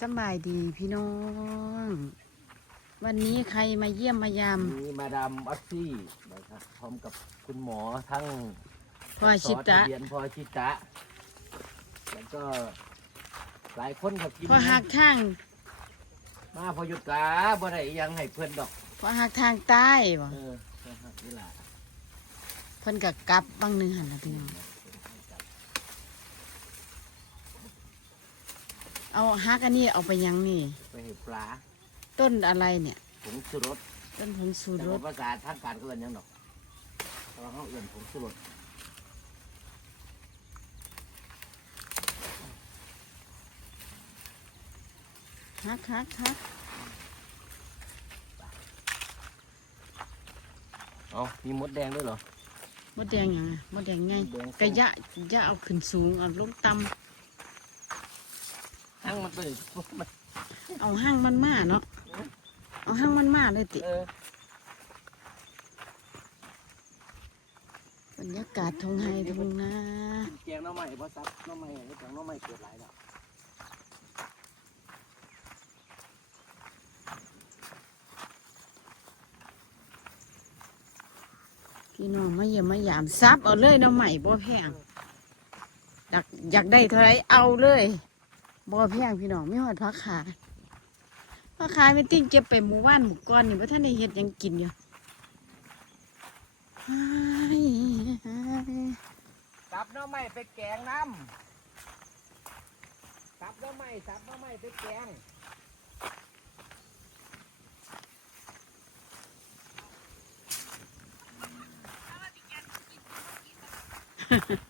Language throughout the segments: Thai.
สำบายดีพี่น้อง วันนี้ใครมาเยี่ยมมายาม มีมาดามออสซี่นะครับพร้อมกับคุณหมอทั้งพ่อชิตะเรียนพอชิตะ แล้วก็หลายคนกับกินพ่อหักทาง มาพอหยุดกาบ่ได้อิหยังให้เพื่อนดอกพ่อหักทางใต้บ่เออพอหักนี่ล่ะเพิ่นก็กลับบางหนึงหันละพี่น้อง เอาหักอันนี้เอาไปยังนี่ ไปให้ปลาต้นอะไรเนี่ย ผงชูรสต้นผงสูแต่รว่าสภาษาทางการก็เอื่นหยังดอกแต่ว่าเขาเอื่นผงชูรสหักหักหักเอามีมดแดงด้วยเหรอ มดแดงหยังอะมดแดงไงมดแดงส้มกะยะยะเอาขึ้นสูงเอาลงต่ ทั้งมันตัวนี้มันำเอาห้างมันมาเนาะ เอาห้างมันมาเลยติ เออบรรยากาศทงไฮทุ่งนากินแกงหน้ำใหม่เพราะซับหน้ำใหม่แกงหน้ำใหม่เกิดหลายแล้วพี่น้องมาเยี่ยมมายามซับเอาเลยเนาะใหม่บ่แพงอยากอยากได้เท่าไรเอาเลย บ่แพงพี่น้องไม่หอดพักขาพักขาไม่ติ้งเก็บไปหมู่บ้านหมู่ก้อนนี่ว่าท่านได้เฮ็ดยังกินอยู่อ้ายซับน้ำใหม่ไปแกงน้ำซับน้ำใหม่ซับน้ำใหม่ไปแกงอ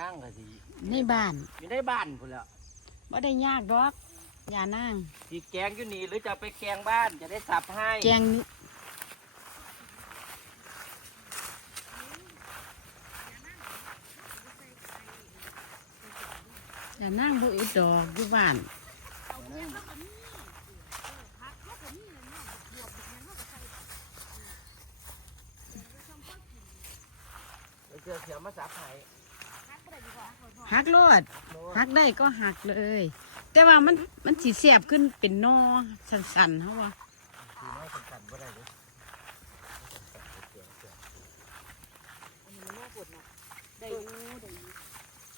นั่งก็สิในบ้านอยู่ในบ้านพุ่นแหล้วบ่ได้ยากดอกอย่านั่งสิแกงอยู่นี่หรือจะไปแกงบ้านจะได้สับให้แกงนี้อย่านั่งบ่อึดดอกอยู่บ้าน เดี๋ยวเสียมาสับให้ หักโลดหักได้ก็หักเลย แต่ว่ามันมันสีเสียบขึ้นเป็นนอสันๆเขาว่าสีไม้สั่นๆบ่ได้เลยได้อยู่ได้อยู่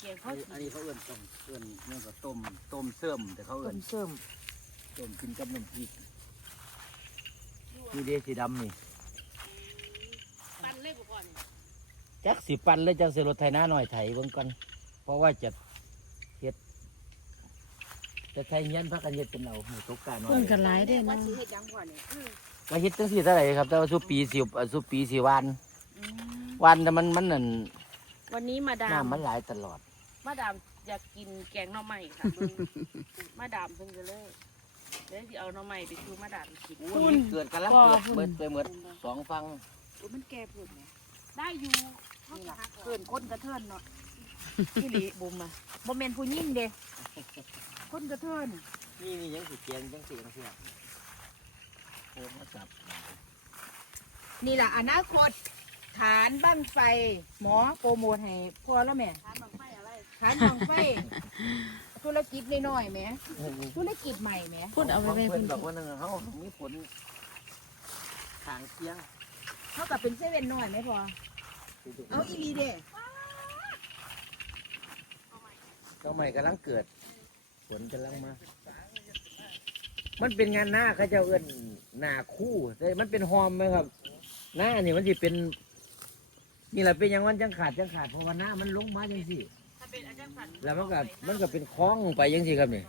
เกี่ยวเขาอันนี้เขาเอื่นต้มเอื่นเนี่ยก็ต้มต้มเสื่อมแต่เขาเอื่ต้นมเสริมต้มกินกับน้ำพริกนี่เด้สีดำนี่ปันเลยบ่ก่อนจักสิปันเลยจักสิรถไถนาหน่อยไถเบิ่งก่อน เพราะว่าจะเฮ็ดจะไถเงี้ยนพักกันเฮ็ดเป็นเอาหมูตกกาหน่อยเพิ่นกันหลายเด้ว่าเนาะสิเฮ็ดหยังก่อนนี่คือมาเฮ็ดจังซี่เท่าไหร่ครับ แต่ว่าสุปีสิบอะสุปีสิวัน อืมวันแต่มันมันนั่นวันนี้มาดาม น้ำมันหลายตลอด มาดามอยากกินแกงหน่อไม้ค่ะเพิ่นมาดามเพิ่นก็เลยเดี๋ยวสิเอาหน่อไม้ไปชูมาดามกินอู้นี่เกิดกันแล้วเกิดเบิดไปหมดสองฟัง โอ้มันแก่พุ่นแหมได้อยู่นี่ล่ะเกินคนกระเทินเนาะ พี่หลีบุมอะบ่แม่นผู้หญิงเด้คนกระเทินนี่นี่ยังสิเกียงจังสิจังสิโอ้มาจับนี่ล่ะอนาคต ฐานบั้งไฟ หมอโปรโมทให้พ่อแล้วแม่ฐานบังไฟอะไรฐานบังไฟธุรกิจน้อยๆแหมธุรกิจใหม่แหมพูดเอาไปไว้เพิ่เพิ่นนบอกว่านึงเขามีผลทางเคียงเท่ากับเป็นเซเว่นน้อยไหมพอเอาอีหลีเด้ ก็ใหม่กำลังเกิดฝนกำลังมา มันเป็นงานหน้าเขาเจะเอื้อนหน้าคู่แต่มันเป็นหอมไหมครับ หน้านี่มันจะเป็น นี่แหละเป็นอย่างวันจังขาดจังขาดเพราะว่าหน้ามันลงมาจังสิถ้าเป็นอาจารย์สันแล้วมันก็มันก็เป็นคล้องไปจังสิครับนี่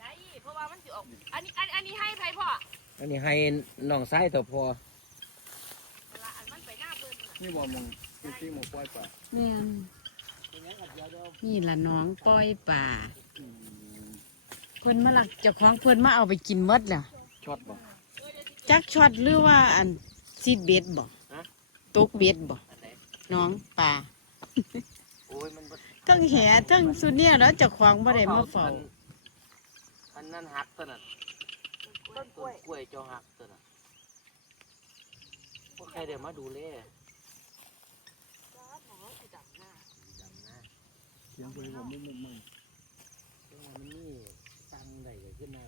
ได้เพราะว่ามันสิออก อันนี้อันอันนี้ให้ไผพ่ออันนี้ให้น้องไส้ต่อพอเวลาอันมันไปหน้าเบิ่นน่ะนี่บอมงจริงๆหมกปล่อยป่าแม่น นี่ล่ะน้องปล่อยป่าเพิ่นมาหลักเจ้าของเพิ่นมาเอาไปกินหมดแล้วช็อตบ่จักช็อตหรือว่าอันซีดเบ็ดบ่ฮะตกเบ็ดบ่อันไหนน้องป่าโอ้ยมันบ่ทั้งแหทั้งสุดเนี่ยแล้วเจะควางบ่ได้มาเฝ้าอันนั้นหักตัวนั้นต้นกล้วยกล้วยเจ้าหักตัวนั้นพวกใครเดี๋ยวมาดูแลดำหน้า เสียงคนผมมุ่งมุ่งมั่งจังหวะมันนี่ตั้งได้ก็ขึ้นน้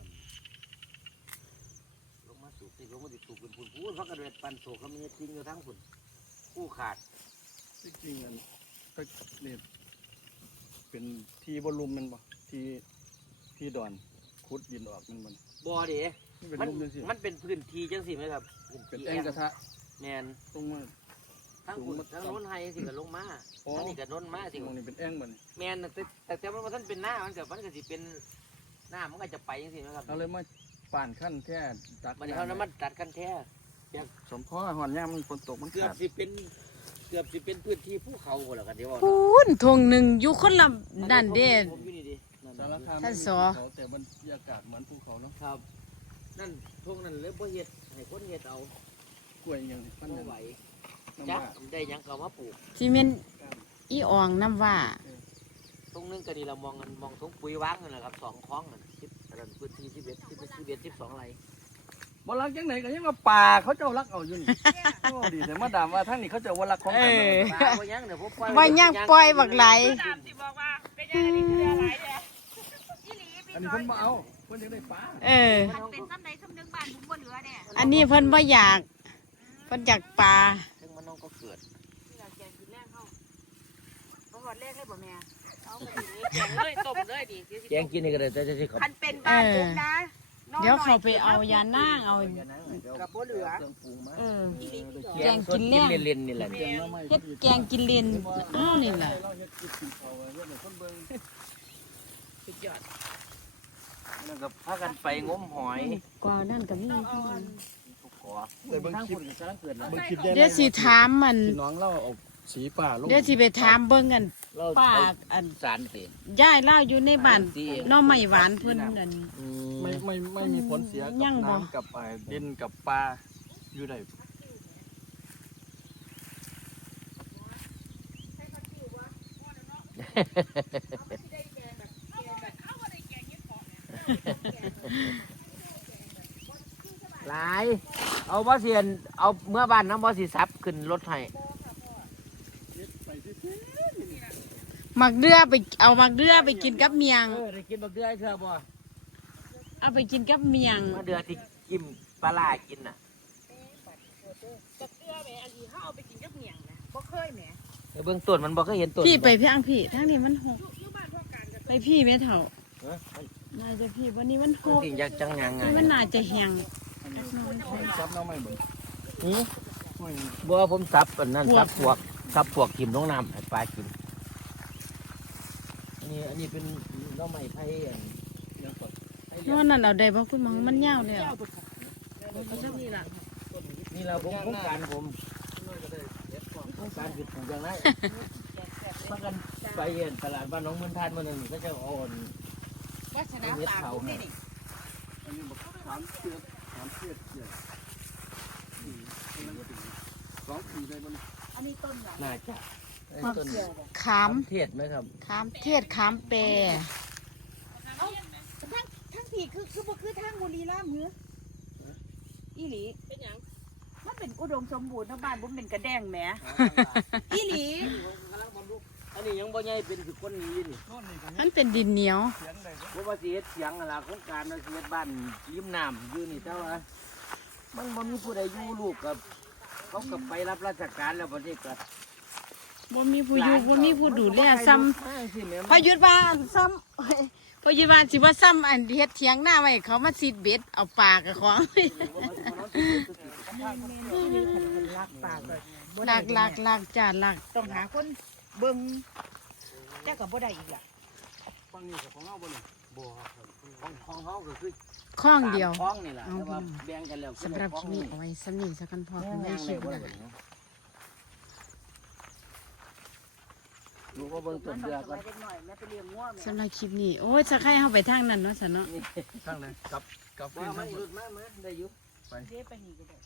ำลงมาสูบติลงมาติสูบเป็นพุ่นพูนพักกระเด็ดปันโศกเขามีจริงอยู่ทั้งพุ่นคู่ขาดที่จริงอันก็เนี่ยเป็นที่บอลลูมแมันบ่ที่ที่ดอนขุดดินออกแมันมันบ่อเด๋นี่เป็นมันรูมจังสิมันเป็นพื้นที่จังสิไหมครับเป็นแอ่งกระทะแมนตรงมา ทั้งสูงพุ่นมาทั้งโน้นไฮสิก็ลงมาอ๋อทั้งนี่ก็โน้นมาสิตรงนี้เป็นแอ่งมันแมนแต่แต่แต่มันบ่ทันเป็นหน้ามันก็มันก็สิเป็นหน้ามันก็จะไปจังสิไหมครับเราเลยมาป่านขั้นแค่ตักมันเขาน้ำมันตัดกันแท้สมพ่อหอนย่ามมันฝนตกมันเกือบขาดสิเป็นเกือบสิเป็นพื้นที่ภูเขาหมดแล้วกันเดี๋ยวว่าพูนทงหนึ่งอยู่คนละนั่นเด้ผมอยู่นี่ดินั่นสารน่ะคามท่านไม่มีสอภูเขาแต่บรรยากาศเหมือนภูเขาเนาะครับ นั่นทงนั่นเลยบ่เฮ็ดให้คนเฮ็ดเอากล้วยอย่างนี้มันบ่ยังไหวน้ำ จักว่าได้หยังก็เอามาปลูกที่เมนอีอองน้ำว่า ตรงนึงก็ดีเรามองกันมองทงปุ๋ยวางนั่นแหละครับสองคลองนั่นสิบอันนั้นพื้นที่สิบเอ็ดสิบเอ็ดสิบเอ็ดสิบสองไร่บ่รักจังไหนก็ยังว่าป่าเขาเจ้ารักเอาอยู่นี่โอ้ดีแต่มาดามว่าทั้งนี้เขาเจ้าว่ารักของกันเออปลาบ่ยังเดี๋ยวผมปล่อยบ่ยังปล่อยบักไหล ตามสิบอกว่า เป็นยังไงนี่คืออะไรเนี่ยอีหลีพี่อันนี้น้อเพิ่ยนบ่เอาเพิ่นยังได้ป่าเออ มันเป็นซ้ำใดซ้ำหนึ่งบ้านผมบ่เหลือเนี่ยอันนี้เพิ่นบ่อยาก เพิ่นอยากปลา ซึ่งมันน้องก็เกิดอยากแกงกินแรกเข้าบ่หอดแรกให้บ่แม่เอาไปดิแกงเลยต้มเลยดิเดี๋ยวสิแกงกินนี่ก็ได้แต่จะสิครับคันเป็นบ้านผมนะน้องเดี๋ยวหน่อเขาไปเอายานั่งเอา กับบ่เหลือเครื่องปรุงมาเออ แกงสดกินเล่นๆนี่แหละแกงมาใหม่เฮ็ดแกงกินเลนอ้าวนี่แหละเราเฮ็ดกินกินเขาเฮ็ดให้คนเบิ่งสุดยอดแล้วก็พากันไปงมหอยกว่านั่นก็มีเอาอัน ทุกขอเลยเบิ่งทั้งคลิคปนกำลังเกิดแล้วเบิ่งคลิปได้เดี๋ยวสิถามมัน พี่น้องเล่าเอาสีป่าลงเดี๋ยวสิไปถามเบิ่งกันเราป้าเอาอันสารเต็มยายเล่าอยู่ในบ้านหน้องไม้หวานเพิ่นนั่นไม่ไม่ไม่มีผลเสียกับยังบ่ น้ำกับไอ้ดินกับปลาอยู่ได้หลาย เอาบ่เสียนเอาเมื่อบ้านน้ำบ่สิซับขึ้นรถให้หมักเดือไปเอาหมักเดือไปกินกับเมียง เออได้กินบักเดือยเชื่อบ่เอาไปกินกับเมียงมาเดือที่กิมปลาร้ากินน่ะกับเกลือแหม่อันที่เฮาเอาไปกินกับเมียงนะบ่เคยแหม่ในเบื้องต้นมันบ่เคยเห็นต้นพี่ไปเพียงพี่ทั้งนี้มันหกอยู่อยู่บ้านพ่อการกับไปพี่แม่เฒ่าเออน่าจะพี่วันนี้มันหมันก กินอยากจังงางไงนี่มันน่าจะแหงอันนี้ ซับน้ำไม่เบิ่งหือไม่บ่ผมซับอันนั้นซับพวกซับพวกกิมลงน้ำให้ปลากินอันนี้อันนี้เป็นหน้องไม้ไผ่อันยังสดไผ่นเลี้ยองนนั่นเอาได้บ่คุณหมอมันยาวแล้วนี่ล่ะนี่เราผมโครงการผมน้อยก็ได้เฮ็ดก่อนโครงการคือปลูกอย่างไรมากันไปเห็นตลาดบ้านหน้องเมืองทานมาหนึ่งก็จะอ่อนวัฒนปลาผมนี่นี่อันนี้บอกสามเชือกสามเชือกเชือกอืมอันนั้นก็ถึงสองปีได้มันอันนี้ต้นหยังน่าจะต้นขามเทศไหมครับขามเทศขามแปรเอ้าทั้งทั้งที่คือคือบ่คือทางบุรีรัมย์เหรออีหลีเป็นหยังมันเป็นอุดมสมบูรณ์เนาะบ้านบ่เป็นกระแดงแหมอีหลี ใหญ่เป็นคือคนนี้นี่โน่นนี่ก็มันเป็นดินเหนียวเสียงได้เด้อเพราะว่าสิเฮ็ดเสียงอะไรโครงการเราสิเฮ็ดบ้านริมน้ำอยู่นี่แต่ว่ามันบ่มีผู้ใดอยู่ลูกกับเขาก็ไปรับราชการแล้วประเทศก็บ่มีผู้อยู่บ่มีผู้ดูแลซ้ำพอหยุดบ้านซ้ำพอหยุดบ้านสิว่าซ้ำอันเฮ็ดเถียงหน้าไว้เขามาซีดเบ็ดเอาปลากระของรักปากเลยหลักหลักหลักจ้าหลักต้องหาคนเบิ่ง แต่ก็บ่ได้อีกล่ะฟังนี่กับของเอาบ่นี่บ่ครับของของเขาก็คือข้องเดียว สามคล้องนี่แหละเอา แต่ว่าพี่น้องแบ่งกันแล้วสำหรับคลิปนี้เอาไว้สำนีสักกันพอกันได้คลิปหน้าดูว่าเบิ่งต้นเดือก่อนเด็กหน่อยแม่ไปเลี้ยงงัวแม่สำหรับคลิปนี้โอ้ยจะใครเข้าไปทางนั้นเนาะสะเนาะข้างไหนกลับกลับมาขึ้นมาข้างบหยุนดมามาได้อยู่เด้ไปนี่ก็ได้